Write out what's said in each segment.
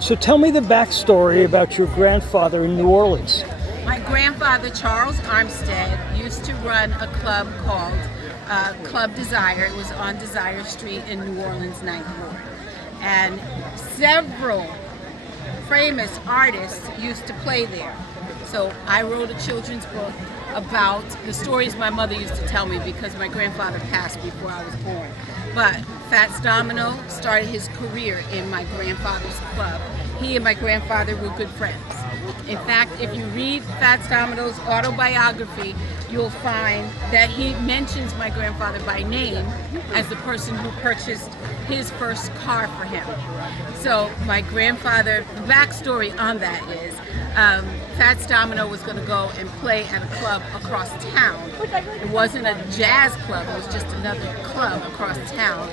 So tell me the backstory about your grandfather in New Orleans. My grandfather, Charles Armstead, used to run a club called Club Desire. It was on Desire Street in New Orleans, 9th Ward. And several famous artists used to play there. So I wrote a children's book about the stories my mother used to tell me because my grandfather passed before I was born. But Fats Domino started his career in my grandfather's club. He and my grandfather were good friends. In fact, if you read Fats Domino's autobiography, you'll find that he mentions my grandfather by name as the person who purchased his first car for him. So my grandfather, the backstory on that is, Fats Domino was going to go and play at a club across town. It wasn't a jazz club, it was just another club across town.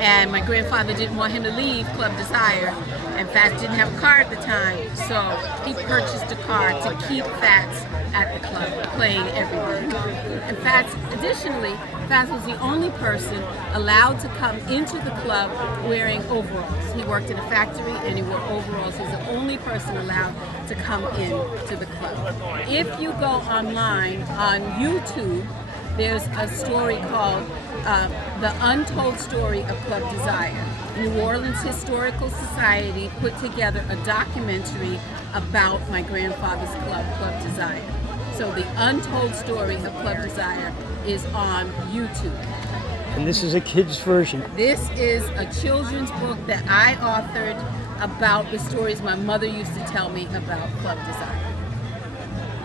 And my grandfather didn't want him to leave Club Desire, and Fats didn't have a car at the time, so he purchased a car to keep Fats at the club, playing every week. And Fats, additionally, Fats was the only person allowed to come into the club wearing overalls. He worked in a factory and he wore overalls. He was the only person allowed to come in to the club. If you go online on YouTube, there's a story called The Untold Story of Club Desire. New Orleans Historical Society put together a documentary about my grandfather's club, Club Desire. So the untold story of Club Desire is on YouTube. And this is a kid's version. This is a children's book that I authored about the stories my mother used to tell me about Club Desire.